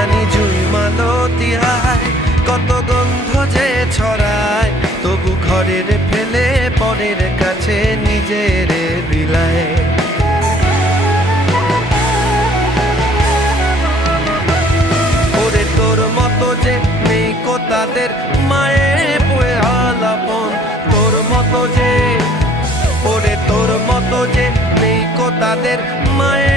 জানি জুই মালতী হায় কত গন্ধ যে ছড়ায়, তবু ঘরের ফেলে পরের কাছে নিজের বিলায়। ওরে তোর মতো যে নেই কো তাদের মায়ে বয়ে আলাপন, তোর মতো যে, ওরে তোর মতো যে নেই কো তাদের মায়ে